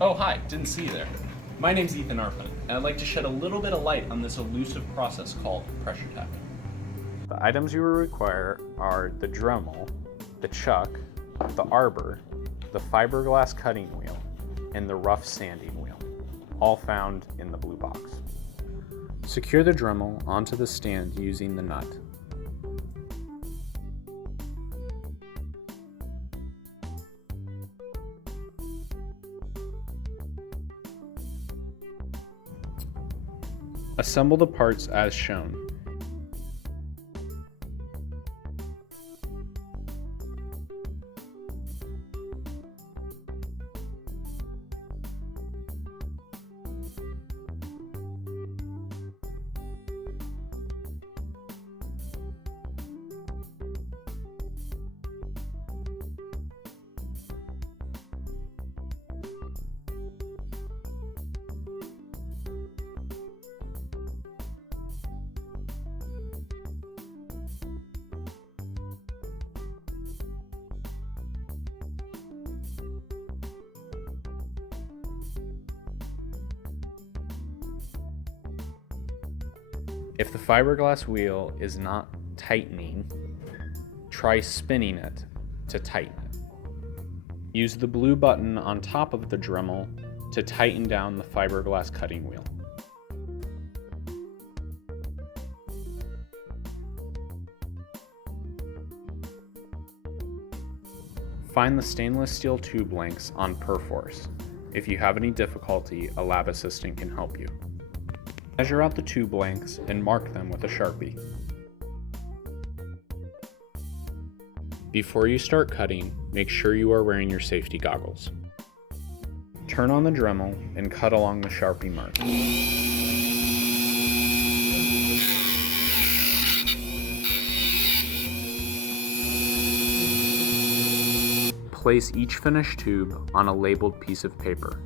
Oh, hi, didn't see you there. My name's Ethan Arpin, and I'd like to shed a little bit of light on this elusive process called pressure tapping. The items you will require are the Dremel, the chuck, the arbor, the fiberglass cutting wheel, and the rough sanding wheel, all found in the blue box. Secure the Dremel onto the stand using the nut. Assemble the parts as shown. If the fiberglass wheel is not tightening, try spinning it to tighten it. Use the blue button on top of the Dremel to tighten down the fiberglass cutting wheel. Find the stainless steel tube lengths on Perforce. If you have any difficulty, a lab assistant can help you. Measure out the tube lengths and mark them with a Sharpie. Before you start cutting, make sure you are wearing your safety goggles. Turn on the Dremel and cut along the Sharpie mark. Place each finished tube on a labeled piece of paper.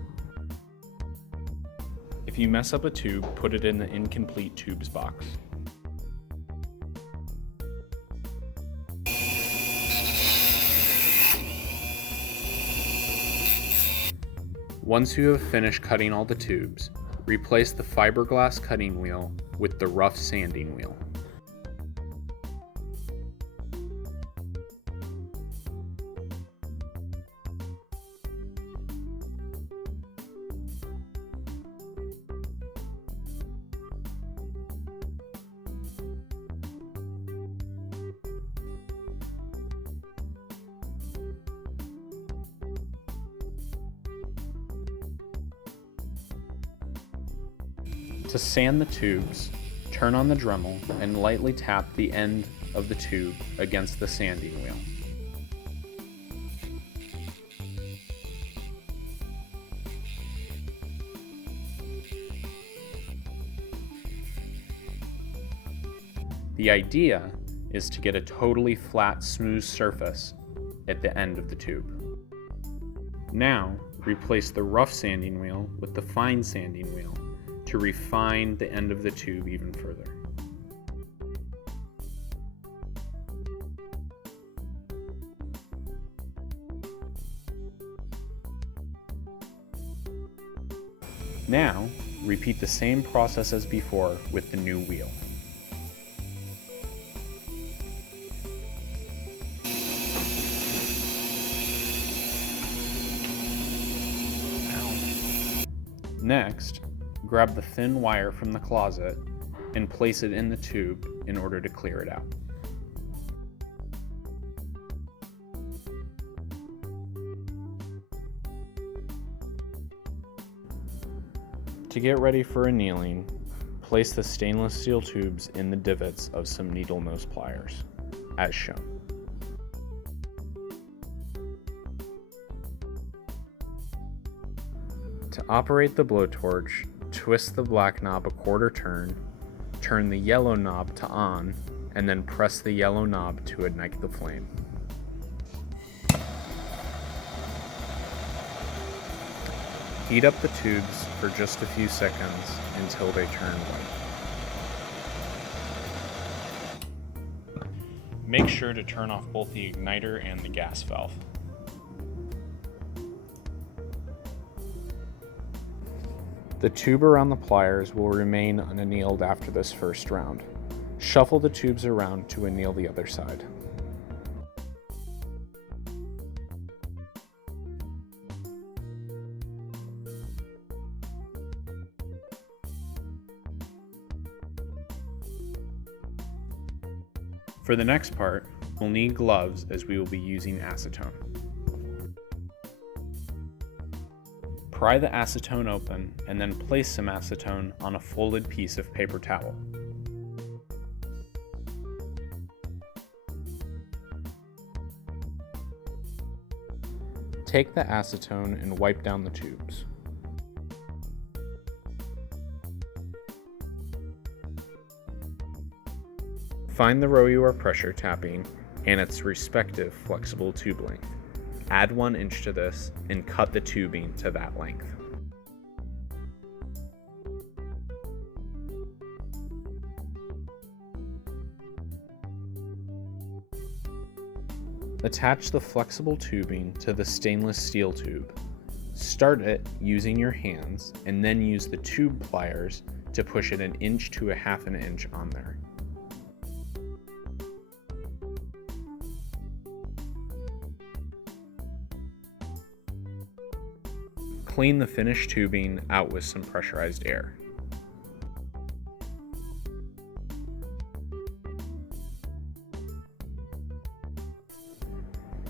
If you mess up a tube, put it in the incomplete tubes box. Once you have finished cutting all the tubes, replace the fiberglass cutting wheel with the rough sanding wheel. To sand the tubes, turn on the Dremel and lightly tap the end of the tube against the sanding wheel. The idea is to get a totally flat, smooth surface at the end of the tube. Now, replace the rough sanding wheel with the fine sanding wheel to refine the end of the tube even further. Now, repeat the same process as before with the new wheel. Next, grab the thin wire from the closet and place it in the tube in order to clear it out. To get ready for annealing, place the stainless steel tubes in the divots of some needle nose pliers, as shown. To operate the blowtorch, twist the black knob a quarter turn, turn the yellow knob to on, and then press the yellow knob to ignite the flame. Heat up the tubes for just a few seconds until they turn white. Make sure to turn off both the igniter and the gas valve. The tube around the pliers will remain unannealed after this first round. Shuffle the tubes around to anneal the other side. For the next part, we'll need gloves as we will be using acetone. Pry the acetone open and then place some acetone on a folded piece of paper towel. Take the acetone and wipe down the tubes. Find the row you are pressure tapping and its respective flexible tube length. Add 1 inch to this and cut the tubing to that length. Attach the flexible tubing to the stainless steel tube. Start it using your hands and then use the tube pliers to push it 1 inch to 1/2 inch on there. Clean the finished tubing out with some pressurized air.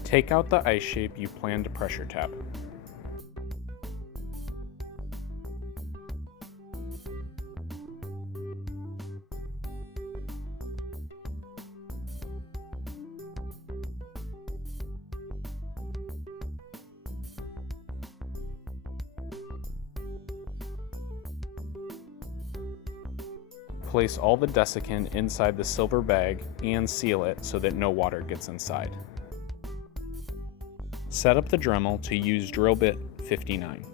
Take out the ice shape you plan to pressure tap. Place all the desiccant inside the silver bag and seal it so that no water gets inside. Set up the Dremel to use drill bit 59.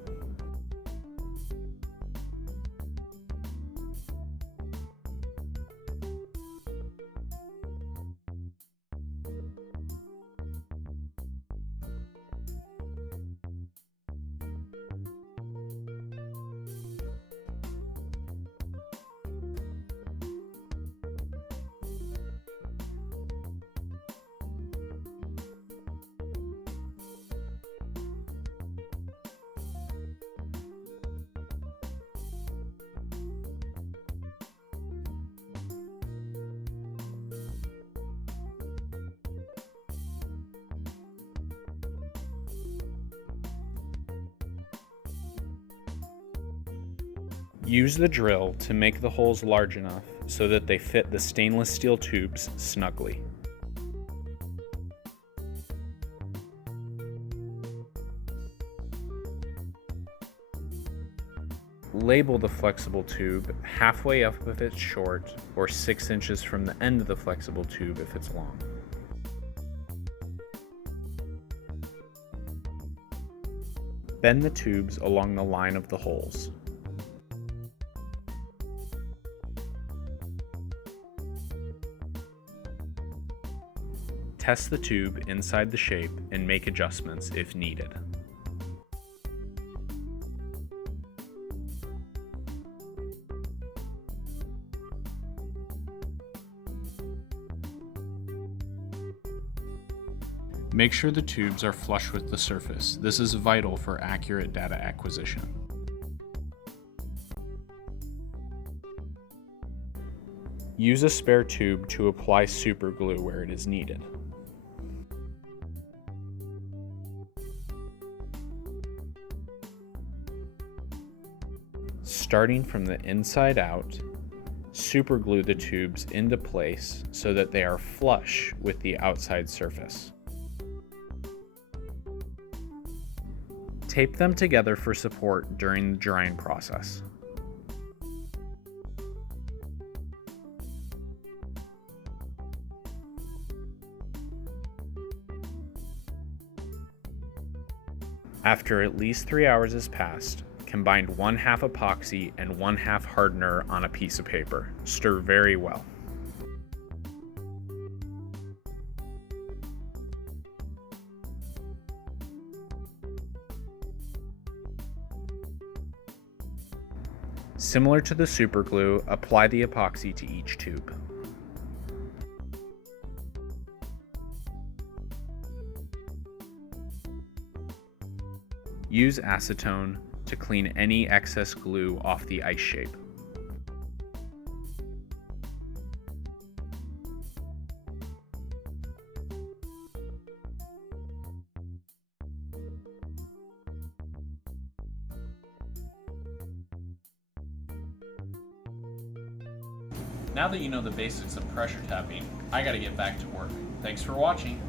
Use the drill to make the holes large enough so that they fit the stainless steel tubes snugly. Label the flexible tube halfway up if it's short, or 6 inches from the end of the flexible tube if it's long. Bend the tubes along the line of the holes. Test the tube inside the shape and make adjustments if needed. Make sure the tubes are flush with the surface. This is vital for accurate data acquisition. Use a spare tube to apply super glue where it is needed. Starting from the inside out, super glue the tubes into place so that they are flush with the outside surface. Tape them together for support during the drying process. After at least 3 hours has passed, combine 1/2 epoxy and 1/2 hardener on a piece of paper. Stir very well. Similar to the superglue, apply the epoxy to each tube. Use acetone to clean any excess glue off the ice shape. Now that you know the basics of pressure tapping, I gotta get back to work. Thanks for watching.